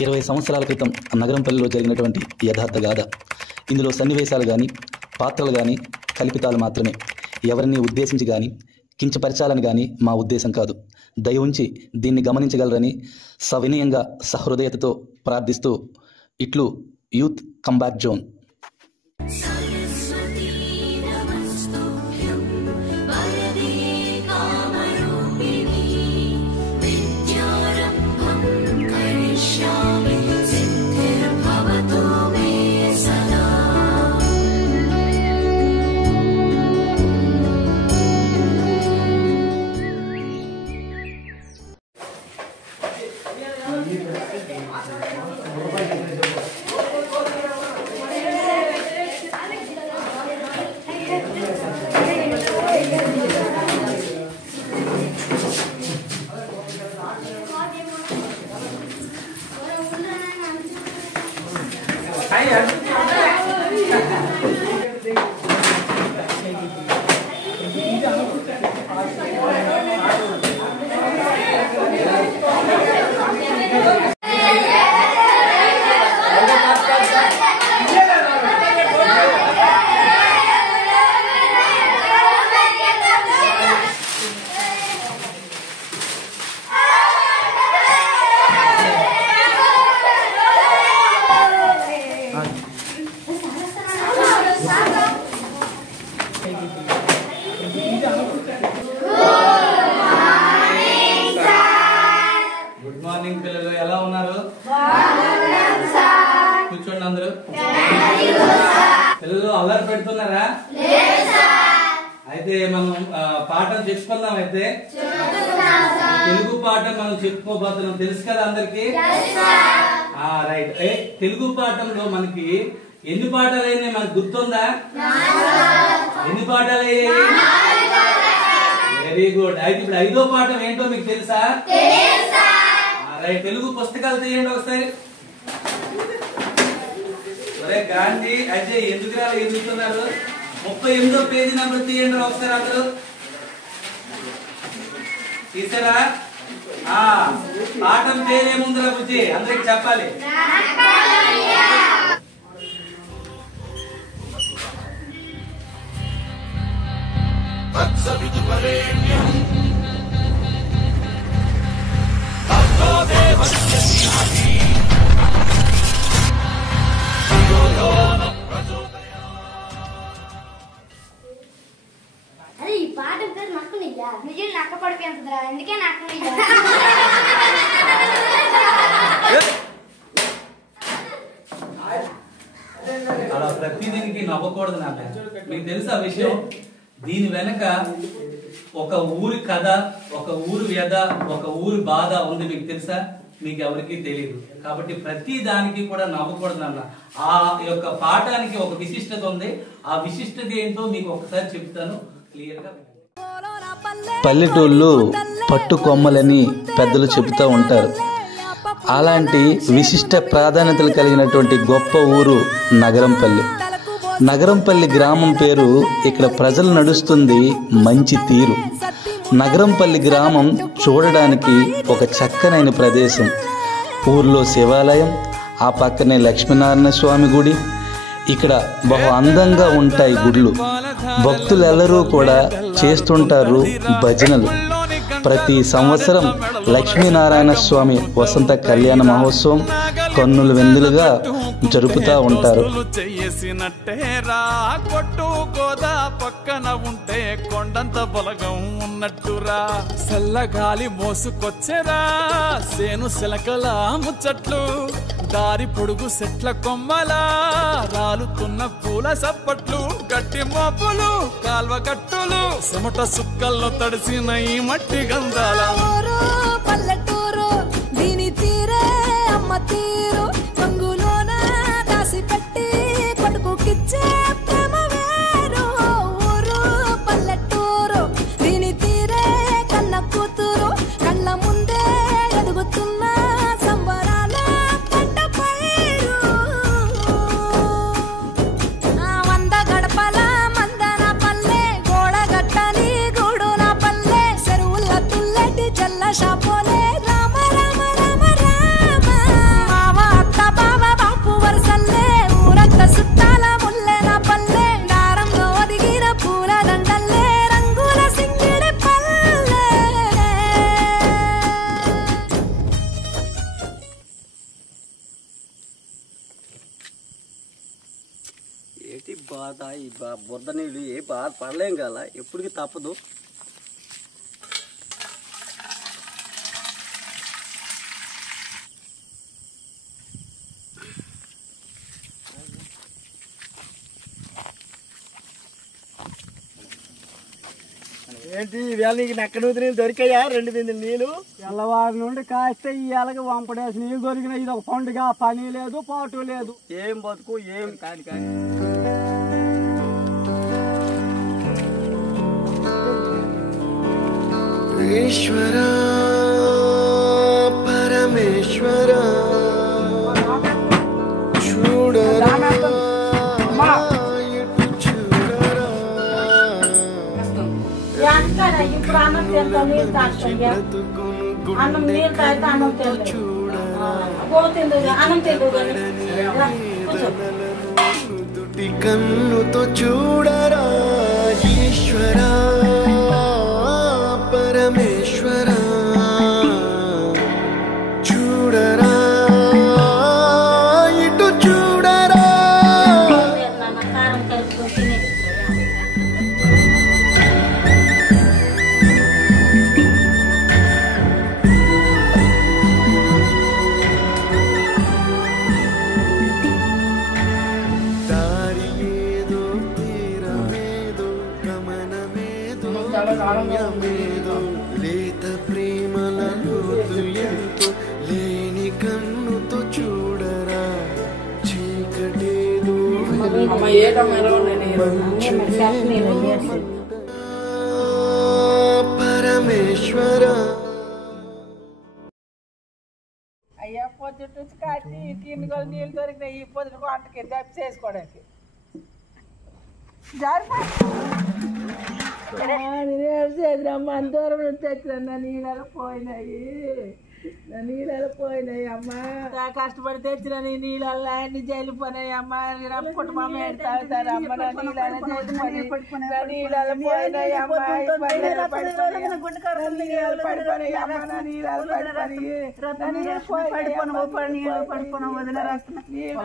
20 సంవత్సరాల క్రితం నగరంపల్లిలో జరిగినటువంటి యథార్థ గాథ. ఇందులో సన్నివేశాలు కానీ పాత్రలు కానీ కల్పితాలు మాత్రమే. ఎవరిని ఉద్దేశించి కానీ కించపరచాలని కానీ మా ఉద్దేశం కాదు. దయ ఉంచి దీన్ని గమనించగలరని సవినయంగా సహృదయతతో ప్రార్థిస్తూ ఇట్లు youth comeback zone. Good morning పిల్లలు, ఎలా ఉన్నారు? కూర్చోండి అందరూ. పిల్లలు అల్లరి పెడుతున్నారా? అయితే మనం పాఠం చెప్పుకుందాం. అయితే తెలుగు పాఠం మనం చెప్పుకోబోతున్నాం, తెలుసు కదా అందరికి? రైట్. తెలుగు పాఠంలో మనకి ఎన్ని పాఠాలు అయినాయి మనకు గుర్తుందా? ఎన్ని పాఠాలు అయ్యాయి? Very good. అయితే ఇప్పుడు 5వ పాఠం ఏంటో మీకు తెలుసా? రైట్. తెలుగు పుస్తకాలు తీయండి ఒకసారి. గాంధీ అజయ్ ఎందుకు ఎందుకున్నారు? 38వ పేజీ నెంబర్ తీయండి ఒకసారి అందరూ. తీసారా? పాఠం పేరేముందిరా బుజ్జి? అందరికి చెప్పాలి. అరే ఈ పాట పేరు నక్కు నియ్యా. నిజం నక్క పడిపోయిందిరా, ఎందుకే నక్కు నియ్యా. అలా ప్రతిదీనికి నవ్వకూడదు నాన్న. మీకు తెలుసా విషయం? దీని వెనక ఒక ఊరి కథ, ఒక ఊరి వ్యధ, ఒక ఊరి బాధ ఉంది. మీకు తెలుసా? మీకు ఎవరికి తెలియదు. కాబట్టి ప్రతి దానికి కూడా నవ్వకూడదు నాన్న. ఆ యొక్క పాఠానికి ఒక విశిష్టత ఉంది. ఆ విశిష్టత ఏంటో మీకు ఒకసారి చెప్తాను క్లియర్ గా. పల్లెటూళ్ళు పట్టు కొమ్మలని పెద్దలు చెబుతూ ఉంటారు. అలాంటి విశిష్ట ప్రాధాన్యతలు కలిగినటువంటి గొప్ప ఊరు నగరంపల్లి. నగరంపల్లి గ్రామం పేరు. ఇక్కడ ప్రజలు నడుస్తుంది మంచి తీరు. నగరంపల్లి గ్రామం చూడడానికి ఒక చక్కనైన ప్రదేశం. ఊర్లో శివాలయం, ఆ పక్కనే లక్ష్మీనారాయణ స్వామి గుడి. ఇక్కడ బహు అందంగా ఉంటాయి గుళ్ళు. భక్తులెల్లరూ కూడా చేస్తుంటారు భజనలు. ప్రతి సంవత్సరం లక్ష్మీనారాయణ స్వామి వసంత కళ్యాణ మహోత్సవం కన్నుల వెందులుగా జరుపుతూ ఉంటారు. పక్కన ఉంటే కొండంత బలగం ఉన్నట్టురా, చల్లగాలి మోసుకొచ్చేరా సేను శిలకల ముచ్చట్లు, దారి పొడుగు చెట్ల కొమ్మలా రాలుతున్న పూల సప్పట్లు, గట్టి మోపులు కాల్వ కట్టులు చెమట సుక్కల్లో తడిసిన ఈ మట్టి గంధాల పల్లెటూరు. దీని తీరే అమ్మ తీరు, రంగులోన దాసి పెట్టి కొడుకుకిచ్చే ప్రేమ వేరు. ఊరు పల్లెటూరు, దీని తీరే కన్న కూతురు, కళ్ళ ముందే ఎదుగుతున్న సంబరాల పంట పైరు. 100 గడపల మందన పల్లె, గోడ గట్టని గూడున పల్లె, చెరువుల తుల్లటి జల్ల బాధ ఈ బురద నీళ్ళు ఏ బాధ పడలేం కదా ఎప్పటికీ తప్పదు. ఏంటి ఇవాళ నీకు నక్కనూతి నీళ్ళు దొరికాయా? 2 బిందెలు నీళ్ళు తెల్లవారి నుండి కాస్తే ఇవాళకి వంపడేసి నీళ్ళు దొరికిన ఇది ఒక పండుగ. పని లేదు పాటు లేదు, ఏం బతుకు ఏం కాని కాని. ఈశ్వర పరమేశ్వర చూడరా ఇప్పుడు అన్నం తింటాం, నీళ్ళు తాగుతాం. అన్నం నీళ్ళు తాగితే అన్నం తింటాం. అన్నం దుటి కన్నుతో చూడరా ఈశ్వర పరమేశ్వర చూడరా ఇటు చూడరా. కారం కలుపుకొని తినే లేత ప్రేమలను ఎంతో లేని కన్నుతో చూడరా చీకటేదో పరమేశ్వర. అయ్యా పొద్దుట కాచి కింది కూడా నీళ్ళు దొరికినాయి. ఈ పొద్దుట వంటకి దప్పి చేసుకోవడానికి నేనేమా దూరం నుంచి తెచ్చిన నా నీళ్ళలో పోయినాయి. అమ్మా కష్టపడి తెచ్చిన నీ నీళ్ళల్లో అన్ని జల్లిపోయినాయి. అమ్మ కుటుంబం తాగుతారు. అమ్మ నా నీళ్ళలో జల్లిపోయి నీళ్ళలో పోయినాయి. అమ్మ పడిపోయినాయి. అమ్మ నా నీళ్ళలో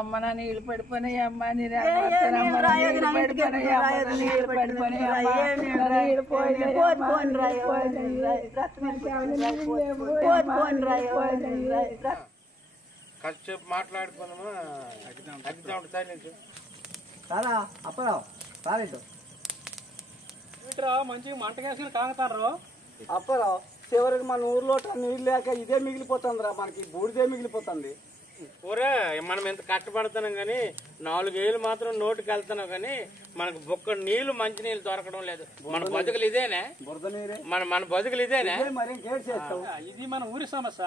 అమ్మ నా నీళ్ళు పడిపోయినాయి. అమ్మ నీళ్ళు కాసేపు మాట్లాడుకున్నామా? రారా అప్పరావు రాలేదు మంచిగా మంట వేసుకుని కాగుతారు. అప్పరావు చివరికి మన ఊర్లో నీళ్ళు లేక ఇదే మిగిలిపోతుందిరా, మనకి బూడిదే మిగిలిపోతుంది. ఊరే మనం ఎంత కష్టపడుతున్నాం కానీ 4 ఏళ్ళు మాత్రం నోటికి వెళ్తున్నాం కానీ మనకు బొక్క నీళ్లు మంచి నీళ్ళు దొరకడం లేదు. మన బతుకులు ఇదేనే, మన బతుకులు ఇదేనే. ఇది మన ఊరి సమస్య.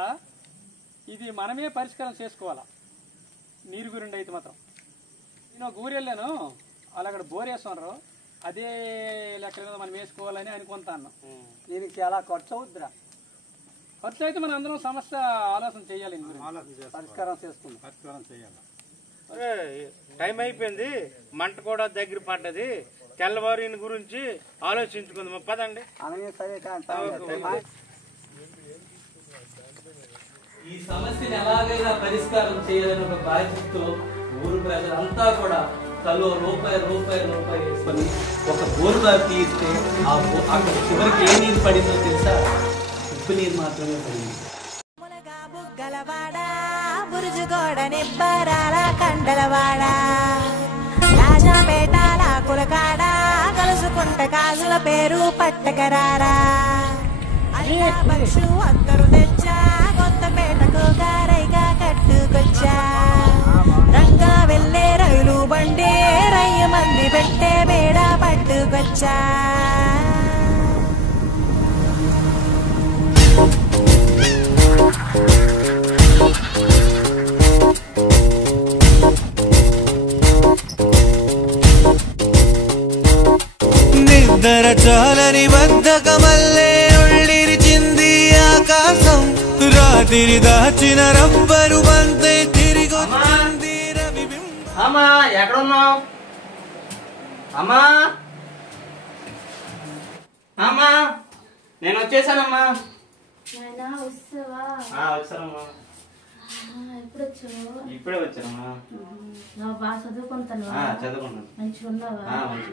ఇది మనమే పరిష్కారం చేసుకోవాలా. నీరు గురించి అయితే మాత్రం నేను ఒక ఊరు వెళ్ళాను, వాళ్ళు అక్కడ బోర్ వేస్తున్నారు. అదే లెక్క మీద మనం వేసుకోవాలని అనుకుంటాను. దీనికి చాలా ఖర్చు అవుద్దిరా. ఖర్చు అయితే మనం అందరం సమస్య ఆలోచన చేయాలి, పరిష్కారం చేసుకుందాం. పరిష్కారం చేయాలి. టైం అయిపోయింది, మంట కూడా దగ్గర పడ్డది. తెల్లవారిని గురించి ఆలోచించుకుందాం పదండి. ఈ సమస్యను ఎలాగైనా పరిష్కారం చేయాలని ఒక బాధ్యతతో ఊరు ప్రజలంతా కూడా తలో రూపాయి వేసుకొని ఒక బోరు బావి తీస్తే అక్కడ చివరికి ఏ నీరు పడిందో తెలుసా? ఉప్పు నీరు మాత్రమే పడింది. బురుజుగోడ నిబ్బరాల కండలవాడ రాజాపేటాల కులకాడ కలుసుకుంట కాజుల పేరు పట్టకరారా. అల్లా పక్షు అందరు తెచ్చా కొత్తపేటకు గారైగా కట్టుకొచ్చా. రంగా వెళ్ళే రైలు బండి రయ్య మంది పెట్టే బేడ పట్టుకొచ్చా. నిద్ర చాలని బద్ధకమల్లే ఒళ్ళిరిచింది ఆకాశం. రాత్రి దాచిన రబ్బరు బంతే తిరిగొచ్చింది రవిబింబం. అమ్మా ఎక్కడున్నావు? అమ్మా అమ్మా నేను వచ్చేసానమ్మా. వస్తావా? వచ్చానమ్మా. ఎప్పుడు వచ్చావు? ఇప్పుడే వచ్చానమ్మా. బాగా చదువుకుంటాను. చదువుకుంటాను. మంచిగా ఉన్నావా?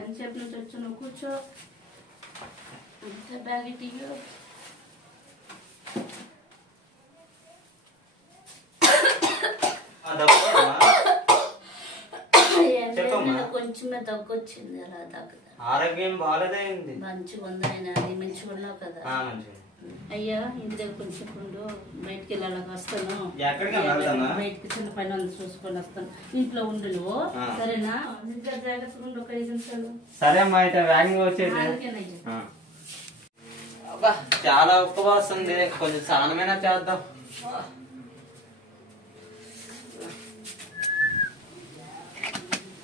ఎంతసేపు నుంచి వచ్చి నువ్వు కూర్చో. బ్యాగ్ టీయో కొంచెమే దగ్గొచ్చింది. అలా దగ్గర ఆరోగ్యం బాగాలేదైంది. మంచిగా ఉంది ఆయన. మంచిగా ఉన్నావు కదా? అయ్యా ఇంటి దగ్గర కొంచెం బయటికి వెళ్ళాలి వస్తాను. బయటికి చిన్న పని ఉంది చూసుకొని వస్తాను. ఇంట్లో ఉండు నువ్వు సరేనా? జాగ్రత్తగా ఉండు. ఒక 5 నిమిషాలు. సరే అమ్మా అయితే వ్యాగింగ్ వచ్చేది. చాలా ఉపవాసం ఉంది. కొంచెం స్నానమైనా చేద్దాం.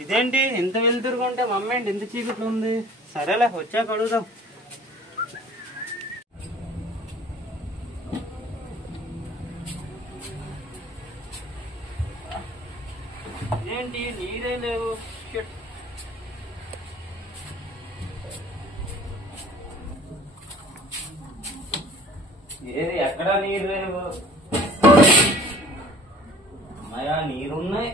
ఇదేంటి ఎంత వెళ్తురుకుంటే మమ్మీ ఏంటి ఎంత చీకట్లు ఉంది? సరేలే వచ్చాక అడుగుదాం. ఏంటి నీరే లేవు? ఏది ఎక్కడా నీరు లేవు. అమ్మాయా నీరున్నాయి.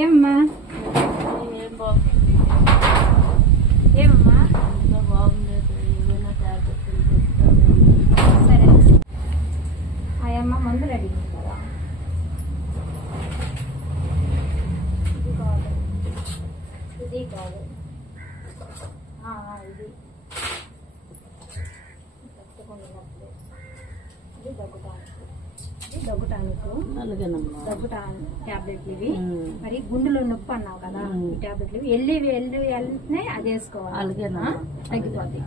ఏమ్మా ఏమమ్మా బాగుండేది. ఏమైనా టాబ్లెట్ సరే అయ్యమ్మ మందు రెడీ కదా. ఇది కాదు ఇది కాదు ఇది ఇది దగ్గుటానికి దగ్గు టాబ్లెట్లు ఇవి. మరి గుండెలో నొప్పి అన్నావు కదా, ఈ టాబ్లెట్లు వెళ్తే అది వేసుకోవాలి. అలాగేనా తగ్గిపోద్ది.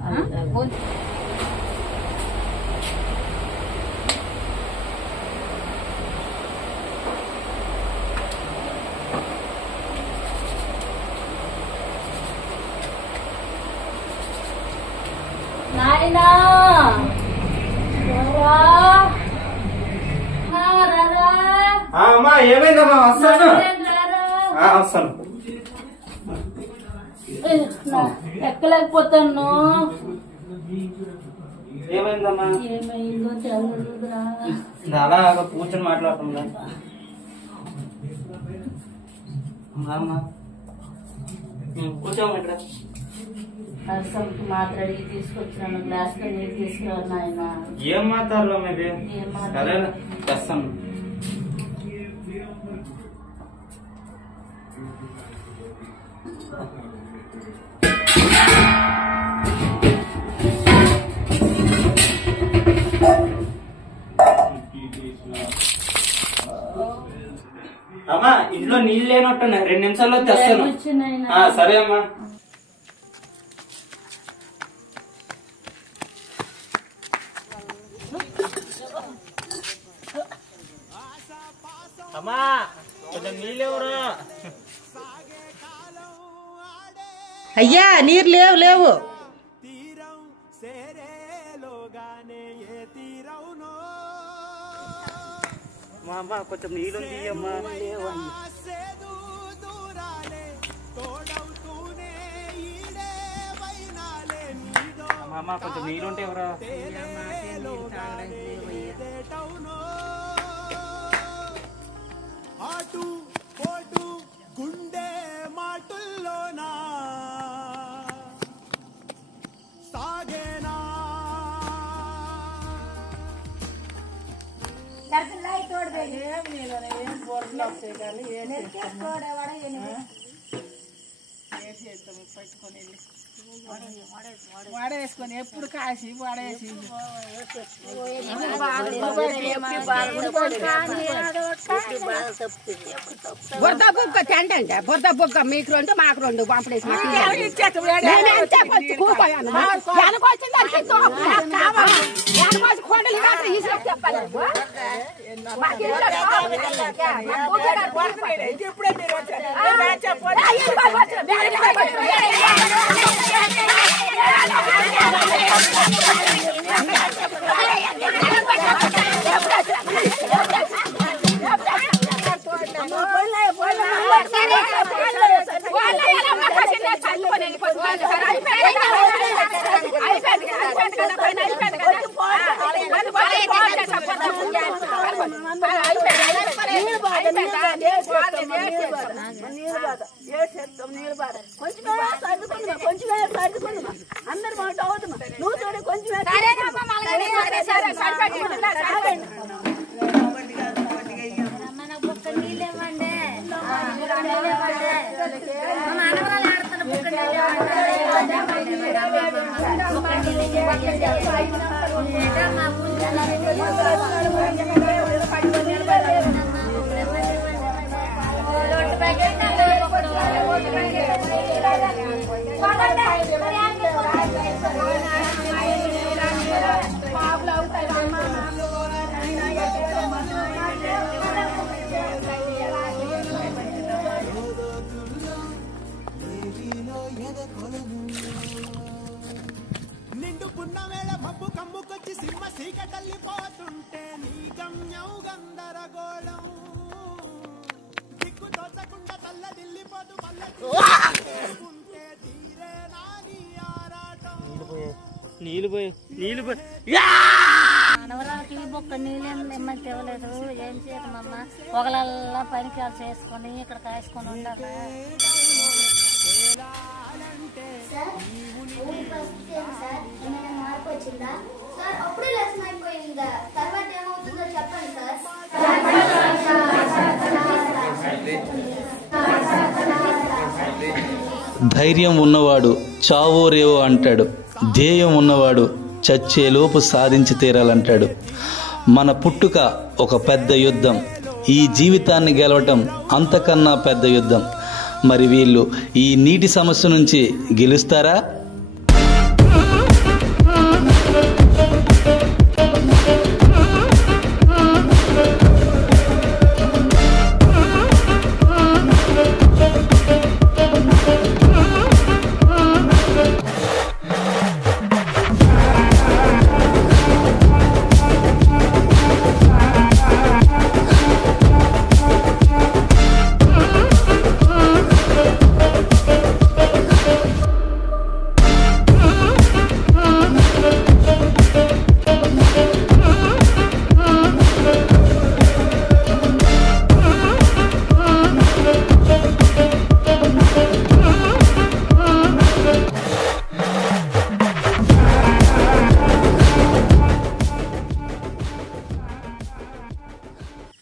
నాయనా అమ్మా ఏమైందమ్మా? వస్తాను వస్తాను. ఎక్కలేకపోతాను. ఏమైందమ్మా? ఏమైందో తెలదురా. అలా కూర్చొని మాట్లాడుతుందా? కూర్చోమ్మ ఇక్కడ. అసలు మాట్లాడి తీసుకొచ్చినాను. గ్లాస్ లో నీరు తీసుకురాను నాయన. ఏం మాట్లాడలో మీది? సరే తెస్తాను. అమ్మా ఇంట్లో నీళ్ళు లేనట్టున్నాయి. 2 నిమిషాల్లో తెస్తాను. సరే అమ్మా. అమ్మా కొంచెం నీళ్ళెవరా? అయ్యా నీరు లేవు. మా అమ్మ కొంచెం నీళ్ళు తీయమ్మా. అమ్మా కొంచెం నీళ్ళు ఉంటే ఎవరు ఆటు పోటు గుండె మాటుల్లోనా సాగేనా వాడేసుకొని ఎప్పుడు కాసి వాడేసి బురద బుగ్గ టెంట్ అంటే బురద బుగ్గ మీకు రెండు మాకు రెండు పంపడేసి అందరు మాట అవుతుంది నువ్వు చూడ కొంచెం నిండుకున్న వేళ పప్పు కమ్ముకొచ్చి సింహ సీకటల్లిపోతుంటే నీ గమ్యం గందరగోళం దిక్కు తోచకుండా తల్లడిల్లిపోతూ మళ్ళీ తీరే నాని ఆరాటం నీళ్ళు పోయి మనవరాలకి బొక్క నీళ్ళేం నిమ్మకి ఇవ్వలేదు. ఏం చేయమమ్మ ఒకళ్ళల్లా పనికి చేసుకొని ఇక్కడ కాసుకొని ఉండాలి. ధైర్యం ఉన్నవాడు చావో రేవో అంటాడు, ధ్యేయం ఉన్నవాడు చచ్చేలోపు సాధించి తీరాలంటాడు. మన పుట్టుక ఒక పెద్ద యుద్ధం, ఈ జీవితాన్ని గెలవటం అంతకన్నా పెద్ద యుద్ధం. మరి వీళ్ళు ఈ నీటి సమస్య నుంచి గెలుస్తారా?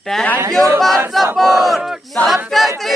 Thank you for support. Subscribe to